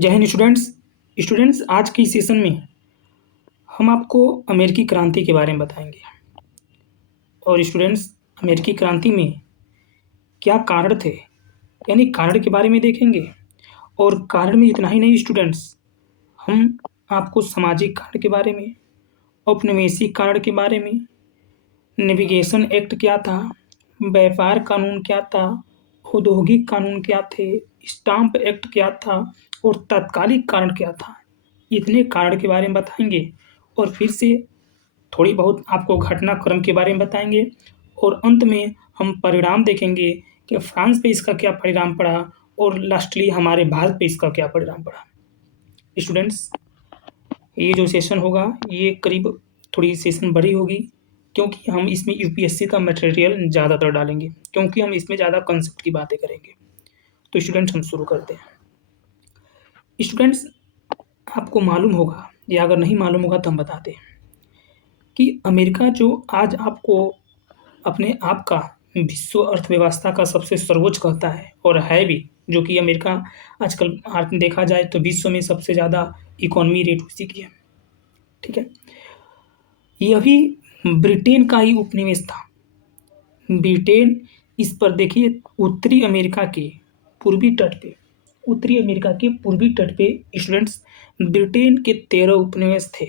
जय हिंद स्टूडेंट्स। आज के इस सेशन में हम आपको अमेरिकी क्रांति के बारे में बताएंगे। और स्टूडेंट्स, अमेरिकी क्रांति में क्या कारण थे, यानी कारण के बारे में देखेंगे। और कारण में इतना ही नहीं स्टूडेंट्स, हम आपको सामाजिक कारण के बारे में, औपनिवेशिक कारण के बारे में, नेविगेशन एक्ट क्या था, व्यापार कानून क्या था, औद्योगिक कानून क्या थे, स्टाम्प एक्ट क्या था और तात्कालिक कारण क्या था, इतने कारण के बारे में बताएंगे। और फिर से थोड़ी बहुत आपको घटनाक्रम के बारे में बताएंगे। और अंत में हम परिणाम देखेंगे कि फ्रांस पे इसका क्या परिणाम पड़ा और लास्टली हमारे भारत पे इसका क्या परिणाम पड़ा। स्टूडेंट्स, ये जो सेशन होगा ये करीब थोड़ी सेशन बड़ी होगी, क्योंकि हम इसमें यूपीएससी का मटेरियल ज़्यादातर डालेंगे, क्योंकि हम इसमें ज़्यादा कंसेप्ट की बातें करेंगे। तो स्टूडेंट्स, हम शुरू करते हैं। स्टूडेंट्स, आपको मालूम होगा या अगर नहीं मालूम होगा तो हम बताते हैं कि अमेरिका जो आज आपको अपने आप का विश्व अर्थव्यवस्था का सबसे सर्वोच्च कहता है, और है भी, जो कि अमेरिका आजकल देखा जाए तो विश्व में सबसे ज़्यादा इकोनॉमी रेट उसी की है। ठीक है, यह भी ब्रिटेन का ही उपनिवेश था। ब्रिटेन इस पर देखिए, उत्तरी अमेरिका के पूर्वी तट पे स्टूडेंट्स ब्रिटेन के 13 उपनिवेश थे।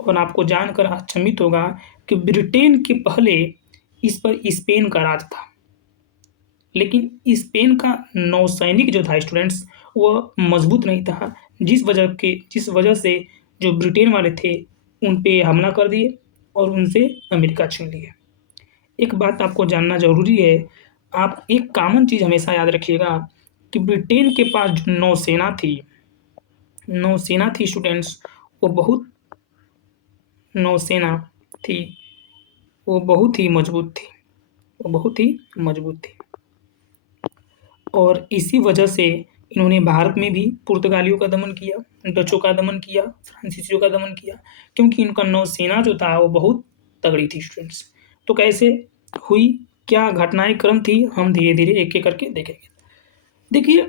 और आपको जानकर आश्चर्य होगा कि ब्रिटेन के पहले इस पर स्पेन का राज था, लेकिन स्पेन का नौसैनिक जो था स्टूडेंट्स, वह मजबूत नहीं था, जिस वजह से जो ब्रिटेन वाले थे उन पे हमला कर दिए और उनसे अमेरिका छीन लिए। एक बात आपको जानना जरूरी है, आप एक कॉमन चीज़ हमेशा याद रखिएगा कि ब्रिटेन के पास जो नौसेना थी स्टूडेंट्स, वो बहुत ही मजबूत थी। और इसी वजह से इन्होंने भारत में भी पुर्तगालियों का दमन किया, डचों का दमन किया, फ्रांसीसियों का दमन किया, क्योंकि इनका नौसेना जो था वो बहुत तगड़ी थी स्टूडेंट्स। तो कैसे हुई, क्या घटनाएं क्रम थी, हम धीरे धीरे एक एक करके देखेंगे। देखिए,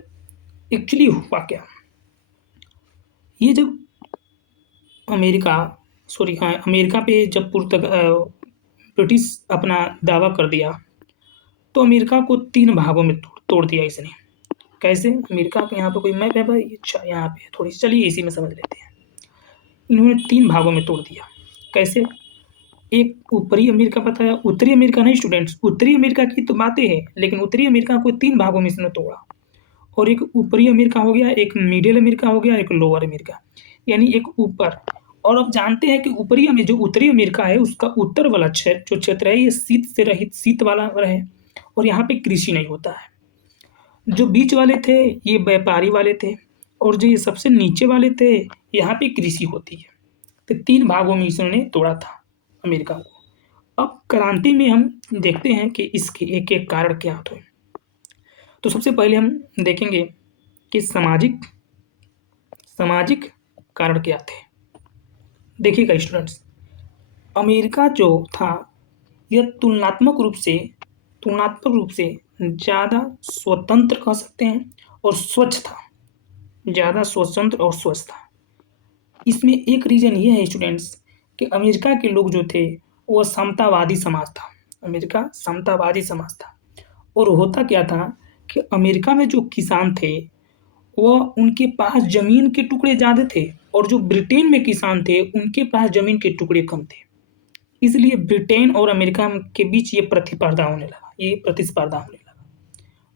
एक्चुअली हुआ क्या, ये जब अमेरिका पे जब ब्रिटिश अपना दावा कर दिया, तो अमेरिका को 3 भागों में तोड़ दिया इसने। कैसे? अमेरिका के यहाँ पे कोई मैप है भाई? अच्छा, यहाँ पे थोड़ी सी, चलिए इसी में समझ लेते हैं। इन्होंने 3 भागों में तोड़ दिया। कैसे? एक ऊपरी अमेरिका बताया, उत्तरी अमेरिका नहीं स्टूडेंट्स, उत्तरी अमेरिका की तो बातें हैं, लेकिन उत्तरी अमेरिका को 3 भागों में इसने तोड़ा। और एक ऊपरी अमेरिका हो गया, एक मिडिल अमेरिका हो गया, एक लोअर अमेरिका, यानी एक ऊपर। और अब जानते हैं कि जो उत्तरी अमेरिका है उसका उत्तर वाला क्षेत्र है, ये शीत वाला है, और यहाँ पे कृषि नहीं होता है। जो बीच वाले थे ये व्यापारी वाले थे, और जो ये सबसे नीचे वाले थे यहाँ पे कृषि होती है। तो 3 भागों में इसने तोड़ा था अमेरिका को। अब क्रांति में हम देखते हैं कि इसके एक एक कारण क्या थे। तो सबसे पहले हम देखेंगे कि सामाजिक कारण क्या थे। देखिएगा स्टूडेंट्स, अमेरिका जो था यह तुलनात्मक रूप से ज़्यादा स्वतंत्र कह सकते हैं और स्वच्छ था, ज़्यादा स्वतंत्र और स्वच्छ था। इसमें एक रीज़न ये है स्टूडेंट्स कि अमेरिका के लोग जो थे वो समतावादी समाज था। अमेरिका समतावादी समाज था। और होता क्या था कि अमेरिका में जो किसान थे वह उनके पास ज़मीन के टुकड़े ज़्यादा थे, और जो ब्रिटेन में किसान थे उनके पास ज़मीन के टुकड़े कम थे। इसलिए ब्रिटेन और अमेरिका के बीच ये प्रतिस्पर्धा होने लगा।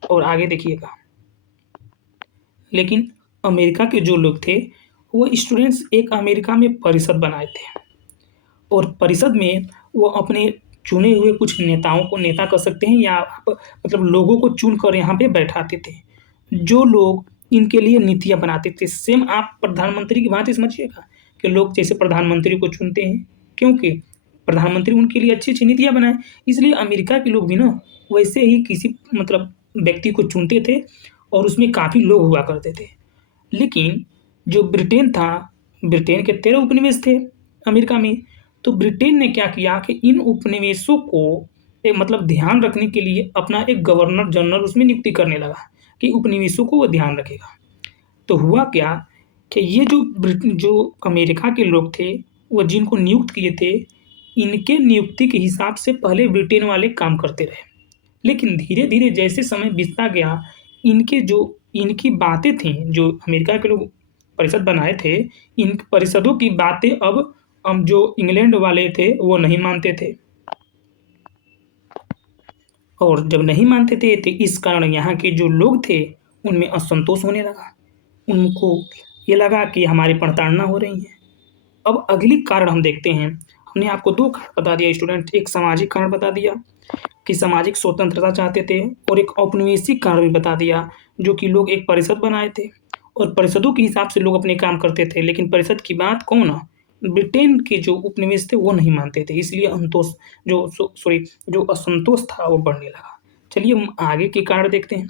और आगे देखिएगा, लेकिन अमेरिका के जो लोग थे वो स्टूडेंट्स एक अमेरिका में परिषद बनाए थे, और परिषद में वो अपने चुने हुए कुछ नेताओं को, नेता कर सकते हैं या मतलब लोगों को चुन कर यहाँ पे बैठाते थे, जो लोग इनके लिए नीतियाँ बनाते थे। सेम आप प्रधानमंत्री की बात समझिएगा कि लोग जैसे प्रधानमंत्री को चुनते हैं, क्योंकि प्रधानमंत्री उनके लिए अच्छी अच्छी नीतियाँ बनाए, इसलिए अमेरिका के लोग भी ना वैसे ही किसी मतलब व्यक्ति को चुनते थे, और उसमें काफ़ी लोग हुआ करते थे। लेकिन जो ब्रिटेन था, ब्रिटेन के 13 उपनिवेश थे अमेरिका में, तो ब्रिटेन ने क्या किया कि इन उपनिवेशों को मतलब ध्यान रखने के लिए अपना एक गवर्नर जनरल उसमें नियुक्ति करने लगा कि उपनिवेशों को वो ध्यान रखेगा। तो हुआ क्या कि ये जो अमेरिका के लोग थे, वो जिनको नियुक्त किए थे, इनके नियुक्ति के हिसाब से पहले ब्रिटेन वाले काम करते रहे। लेकिन धीरे-धीरे जैसे समय बीतता गया, इनकी बातें थीं, जो अमेरिका के लोग परिषद बनाए थे, इन परिषदों की बातें अब जो इंग्लैंड वाले थे, वो नहीं मानते थे। और जब नहीं मानते थे, तो इस कारण यहाँ के जो लोग थे, उनमें असंतोष होने लगा। उनको ये लगा कि हमारी प्रताड़ना हो रही है। अब अगली कारण हम देखते हैं। हमने आपको 2 कारण बता दिया स्टूडेंट, एक सामाजिक कारण बता दिया कि सामाजिक स्वतंत्रता चाहते थे, और एक औपनिवेशिक कारण भी बता दिया, जो कि लोग एक परिषद बनाए थे और परिषदों के हिसाब से लोग अपने काम करते थे। लेकिन परिषद की बात कौन, ब्रिटेन के जो उपनिवेश थे वो नहीं मानते थे, इसलिए जो असंतोष था वो बढ़ने लगा। चलिए हम आगे के कारण देखते हैं।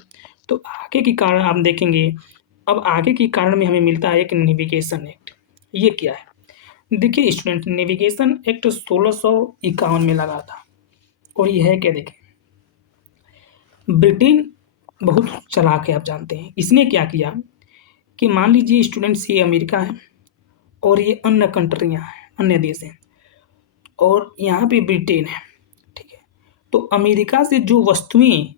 तो आगे के कारण आप देखेंगे, अब आगे के कारण में हमें मिलता है एक नेविगेशन एक्ट। ये क्या है? देखिए स्टूडेंट, नेविगेशन एक्ट 1651 में लगा था, और ये है क्या, देखिए ब्रिटेन बहुत चालाक है, आप जानते हैं। इसने क्या किया कि मान लीजिए स्टूडेंट्स, ये अमेरिका है और ये अन्य कंट्रियाँ हैं, अन्य देश हैं, और यहाँ पे ब्रिटेन है, ठीक है। तो अमेरिका से जो वस्तुएं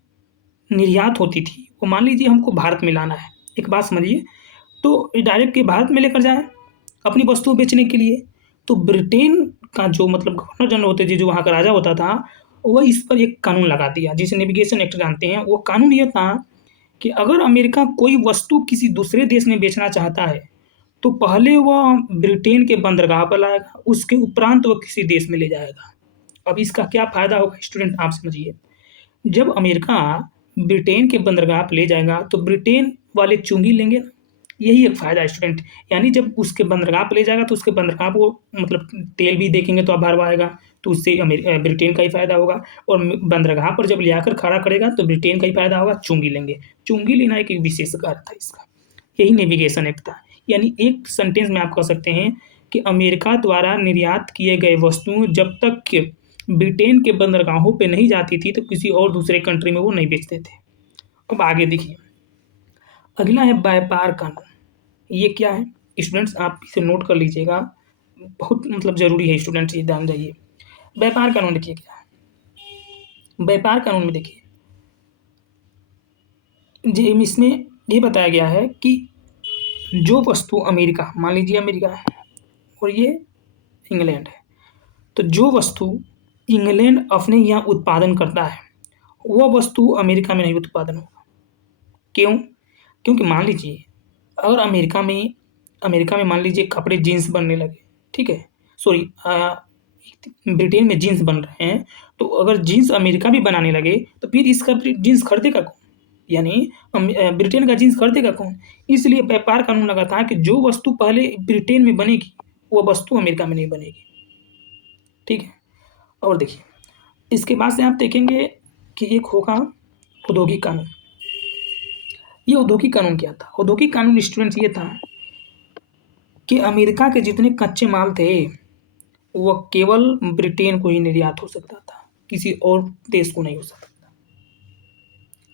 निर्यात होती थी, वो मान लीजिए हमको भारत में लाना है, एक बात समझिए, तो डायरेक्ट के भारत में लेकर जाए अपनी वस्तु बेचने के लिए। तो ब्रिटेन का जो मतलब गवर्नर जनरल होते थे, जो वहाँ का राजा होता था, वह इस पर एक कानून लगा दिया, जिसे नेविगेशन एक्ट जानते हैं। वो कानून ये था कि अगर अमेरिका कोई वस्तु किसी दूसरे देश में बेचना चाहता है, तो पहले वह ब्रिटेन के बंदरगाह पर लाएगा, उसके उपरांत वह किसी देश में ले जाएगा। अब इसका क्या फ़ायदा होगा स्टूडेंट, आप समझिए। जब अमेरिका ब्रिटेन के बंदरगाह पे ले जाएगा, तो ब्रिटेन वाले चुंगी लेंगे ना, यही एक फ़ायदा है स्टूडेंट। यानी जब उसके बंदरगाह पे ले जाएगा, तो उसके बंदरगाह पे वो मतलब तेल भी देखेंगे तो अब भरवाएगा, तो उससे ब्रिटेन का ही फ़ायदा होगा। और बंदरगाह पर जब ले आकर खड़ा करेगा, तो ब्रिटेन का ही फ़ायदा होगा, चुंगी लेंगे। चुंगी लेना एक विशेष कार्य था इसका, यही नेविगेशन एक्ट था। यानी एक सेंटेंस में आप कह सकते हैं कि अमेरिका द्वारा निर्यात किए गए वस्तुएं जब तक कि ब्रिटेन के बंदरगाहों पे नहीं जाती थी, तो किसी और दूसरे कंट्री में वो नहीं बेचते थे। अब आगे देखिए, अगला है व्यापार कानून। ये क्या है स्टूडेंट्स, आप इसे नोट कर लीजिएगा, बहुत मतलब ज़रूरी है स्टूडेंट्स, ये ध्यान जाइए। व्यापार कानून देखिए क्या है। व्यापार कानून में देखिए जी, इसमें ये बताया गया है कि जो वस्तु अमेरिका, मान लीजिए अमेरिका है और ये इंग्लैंड है, तो जो वस्तु इंग्लैंड अपने यहाँ उत्पादन करता है, वह वस्तु अमेरिका में नहीं उत्पादन होगा। क्यों? क्योंकि मान लीजिए अगर अमेरिका में मान लीजिए कपड़े जीन्स बनने लगे, ठीक है? सॉरी, ब्रिटेन में जीन्स बन रहे हैं, तो अगर जीन्स अमेरिका भी बनाने लगे, तो फिर इसका जीन्स खरीदेगा कौन? यानी ब्रिटेन का जीन्स खरीदेगा कौन? इसलिए व्यापार कानून लगा था कि जो वस्तु पहले ब्रिटेन में बनेगी, वो वस्तु अमेरिका में नहीं बनेगी, ठीक है? और देखिए, इसके बाद से आप देखेंगे कि एक होगा औद्योगिक कानून। ये औद्योगिक कानून क्या था? औद्योगिक कानून स्टूडेंट्स ये था कि अमेरिका के जितने कच्चे माल थे, वह केवल ब्रिटेन को ही निर्यात हो सकता था, किसी और देश को नहीं हो सकता था।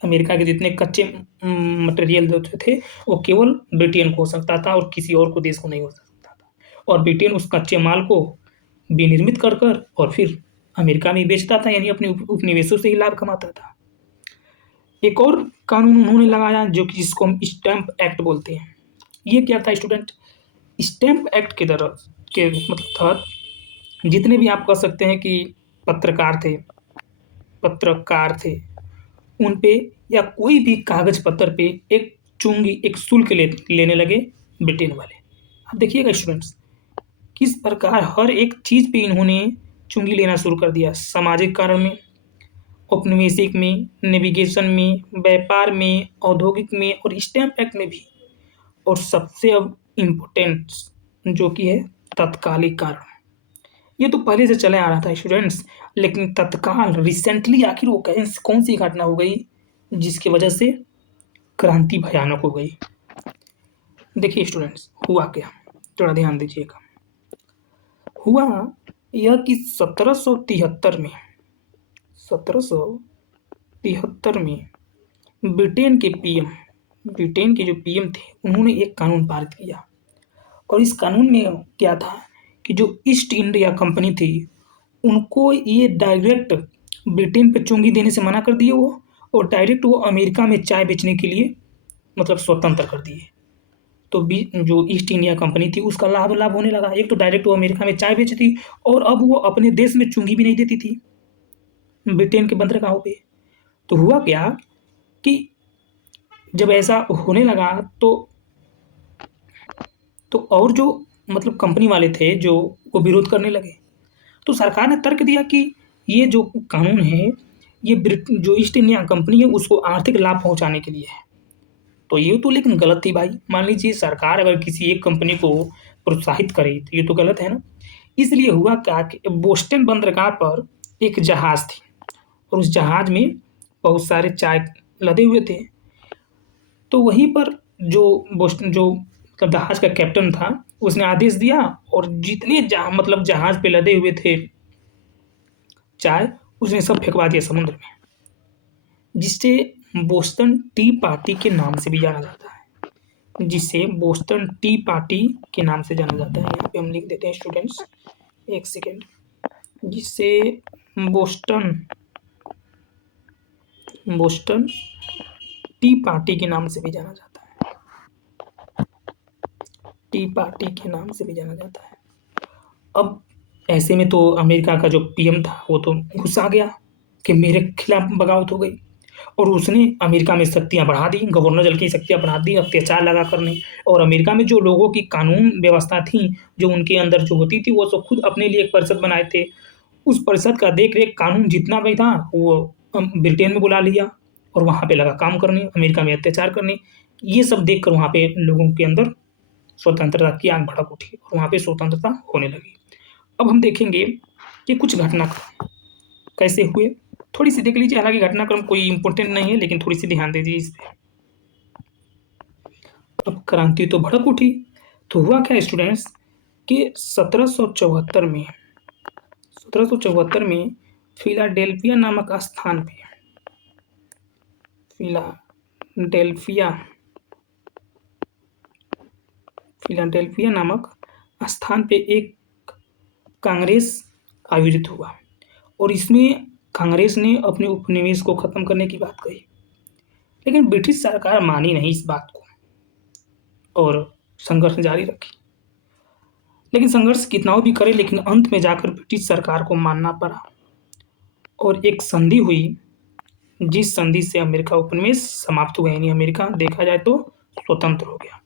अमेरिका के जितने कच्चे मटेरियल जो थे, वो केवल ब्रिटेन को हो सकता था और किसी और को देश को नहीं हो सकता था। और ब्रिटेन उस कच्चे माल को विनिर्मित कर और फिर अमेरिका में बेचता था, यानी अपने उपनिवेशों से ही लाभ कमाता था। एक और कानून उन्होंने लगाया, जो कि जिसको हम स्टैम्प एक्ट बोलते हैं। ये क्या था स्टूडेंट? स्टैम्प एक्ट के मतलब तहत जितने भी आप कह सकते हैं कि पत्रकार थे, उन पे या कोई भी कागज पत्र पे एक शुल्क लेने लगे ब्रिटेन वाले। अब देखिएगा स्टूडेंट्स, किस प्रकार हर एक चीज़ पे इन्होंने चुंगी लेना शुरू कर दिया। सामाजिक कारण में, औपनिवेशिक में, नेविगेशन में, व्यापार में, औद्योगिक में और स्टैम्प एक्ट में भी। और सबसे अब इम्पोर्टेंट जो कि है तत्कालिक कारण। ये तो पहले से चले आ रहा था स्टूडेंट्स, लेकिन तत्काल रिसेंटली आखिर वो कौन सी घटना हो गई जिसकी वजह से क्रांति भयानक हो गई। देखिए स्टूडेंट्स, हुआ क्या, थोड़ा ध्यान दीजिएगा। हुआ यह कि 1773 में ब्रिटेन के पीएम ब्रिटेन के जो पीएम थे, उन्होंने एक कानून पारित किया और इस कानून में क्या था कि जो ईस्ट इंडिया कंपनी थी, उनको ये डायरेक्ट ब्रिटेन पे चुंगी देने से मना कर दिए वो, और डायरेक्ट वो अमेरिका में चाय बेचने के लिए मतलब स्वतंत्र कर दिए। तो जो ईस्ट इंडिया कंपनी थी उसका लाभ लाभ होने लगा। एक तो डायरेक्ट वो अमेरिका में चाय बेचती और अब वो अपने देश में चुंगी भी नहीं देती थी ब्रिटेन के बंदरगाहों पे। तो हुआ क्या कि जब ऐसा होने लगा तो और जो मतलब कंपनी वाले थे जो वो विरोध करने लगे। तो सरकार ने तर्क दिया कि ये जो कानून है, ये जो ईस्ट इंडिया कंपनी है उसको आर्थिक लाभ पहुंचाने के लिए है। तो ये तो लेकिन गलत थी भाई। मान लीजिए सरकार अगर किसी एक कंपनी को प्रोत्साहित करे तो ये तो गलत है ना। इसलिए हुआ क्या कि बोस्टन बंदरगाह पर एक जहाज थी और उस जहाज में बहुत सारे चाय लदे हुए थे। तो वहीं पर जो मतलब जहाज का कैप्टन था, उसने आदेश दिया और जितने मतलब जहाज पे लदे हुए थे चाय, उसने सब फेंकवा दिया समुद्र में, जिससे बोस्टन टी पार्टी के नाम से भी जाना जाता है। जिसे बोस्टन टी पार्टी के नाम से जाना जाता है। यहाँ पे हम लिख देते हैं स्टूडेंट्स, एक सेकेंड। जिसे बोस्टन बोस्टन टी पार्टी के नाम से भी जाना जाता है। टी पार्टी के नाम से भी जाना जाता है। अब ऐसे में तो अमेरिका का जो पीएम था वो तो गुस्सा गया कि मेरे खिलाफ बगावत हो गई, और उसने अमेरिका में शक्तियाँ बढ़ा दी, गवर्नर जनरल की शक्तियाँ बढ़ा दी अत्याचार लगा करने। और अमेरिका में जो लोगों की कानून व्यवस्था थी, जो उनके अंदर जो होती थी, वो सब खुद अपने लिए एक परिषद बनाए थे। उस परिषद का देख रेख कानून जितना भी था वो ब्रिटेन में बुला लिया और वहाँ पे लगा काम करने, अमेरिका में अत्याचार करने। ये सब देख कर वहाँ पे लोगों के अंदर स्वतंत्रता की आग भड़क उठी और वहाँ पे स्वतंत्रता होने लगी। अब हम देखेंगे कि कुछ घटनाक्रम कैसे हुए, थोड़ी सी देख लीजिए। हालांकि घटनाक्रम कोई इंपॉर्टेंट नहीं है, लेकिन थोड़ी सी ध्यान दीजिए इस पे। अब क्रांति तो भड़क उठी, तो हुआ क्या स्टूडेंट्स कि 1774 में फिलाडेल्फिया नामक स्थान पे फिलाडेल्फिया फिलाडेल्फिया नामक स्थान पे एक कांग्रेस आयोजित हुआ और इसमें कांग्रेस ने अपने उपनिवेश को खत्म करने की बात कही। लेकिन ब्रिटिश सरकार मानी नहीं इस बात को और संघर्ष जारी रखी। लेकिन संघर्ष कितना भी करे, लेकिन अंत में जाकर ब्रिटिश सरकार को मानना पड़ा और एक संधि हुई, जिस संधि से अमेरिका उपनिवेश समाप्त हुआ, यानी अमेरिका देखा जाए तो स्वतंत्र हो गया।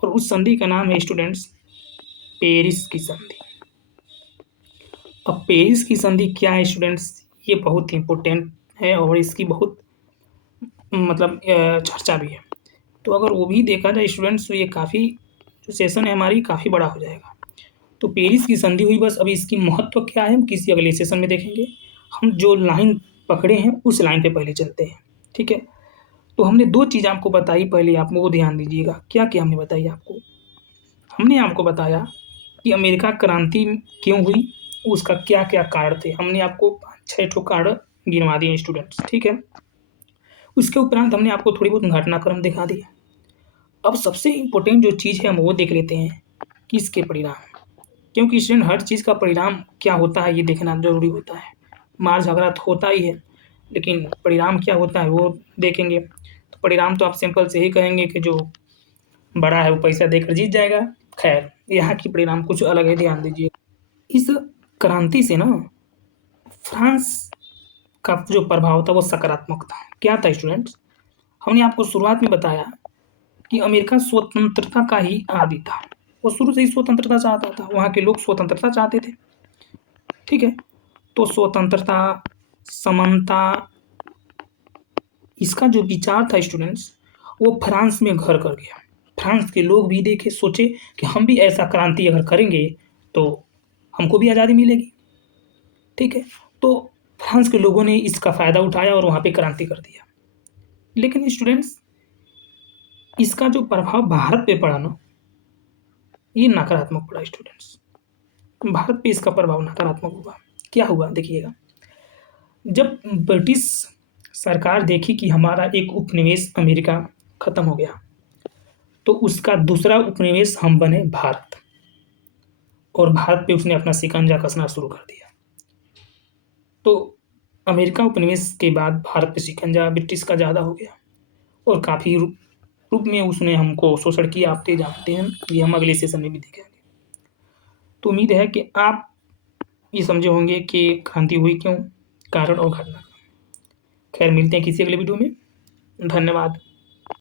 और उस संधि का नाम है स्टूडेंट्स पेरिस की संधि। अब पेरिस की संधि क्या है स्टूडेंट्स, ये बहुत इंपॉर्टेंट है और इसकी बहुत मतलब चर्चा भी है। तो अगर वो भी देखा जाए स्टूडेंट्स तो ये काफ़ी जो सेशन है हमारी काफ़ी बड़ा हो जाएगा। तो पेरिस की संधि हुई, बस अभी इसकी महत्व क्या है हम किसी अगले सेशन में देखेंगे। हम जो लाइन पकड़े हैं उस लाइन पे पहले चलते हैं, ठीक है। तो हमने दो चीज़ आपको बताई, पहले आप वो ध्यान दीजिएगा। क्या क्या हमने बताई आपको? हमने आपको बताया कि अमेरिका क्रांति क्यों हुई, उसका क्या क्या कारण थे। हमने आपको 5-6 ठो कारण गिनवा दिए स्टूडेंट्स, ठीक है। उसके उपरांत हमने आपको थोड़ी बहुत घटनाक्रम दिखा दिया। अब सबसे इम्पोर्टेंट जो चीज़ है हम वो देख लेते हैं कि इसके परिणाम, क्योंकि स्टूडेंट हर चीज़ का परिणाम क्या होता है ये देखना ज़रूरी होता है। मार झगड़ा तो होता ही है, लेकिन परिणाम क्या होता है वो देखेंगे। तो परिणाम तो आप सिंपल से ही कहेंगे कि जो बड़ा है वो पैसा देकर जीत जाएगा। खैर, यहाँ की परिणाम कुछ अलग है, ध्यान दीजिए। इस क्रांति से ना फ्रांस का जो प्रभाव था वो सकारात्मक था। क्या था स्टूडेंट्स? हमने आपको शुरुआत में बताया कि अमेरिका स्वतंत्रता का ही आदी था। वो शुरू से ही स्वतंत्रता चाहता था, वहाँ के लोग स्वतंत्रता चाहते थे, ठीक है। तो स्वतंत्रता, समानता, इसका जो विचार था स्टूडेंट्स वो फ्रांस में घर कर गया। फ्रांस के लोग भी देखे, सोचे कि हम भी ऐसा क्रांति अगर करेंगे तो हमको भी आज़ादी मिलेगी, ठीक है। तो फ्रांस के लोगों ने इसका फ़ायदा उठाया और वहाँ पे क्रांति कर दिया। लेकिन स्टूडेंट्स इसका जो प्रभाव भारत पे पड़ा ना, ये नकारात्मक पड़ा स्टूडेंट्स। भारत पे इसका प्रभाव नकारात्मक हुआ। क्या हुआ देखिएगा, जब ब्रिटिश सरकार देखी कि हमारा एक उपनिवेश अमेरिका खत्म हो गया, तो उसका दूसरा उपनिवेश हम बने भारत, और भारत पे उसने अपना शिकंजा कसना शुरू कर दिया। तो अमेरिका उपनिवेश के बाद भारत पे शिकंजा ब्रिटिश का ज़्यादा हो गया, और काफ़ी रूप में उसने हमको शोषण किया, आप तो जानते हैं, ये हम अगले सेशन में भी देखेंगे। तो उम्मीद है कि आप ये समझे होंगे कि क्रांति हुई क्यों, कारण और घटना। खैर, मिलते हैं किसी अगले वीडियो में। धन्यवाद।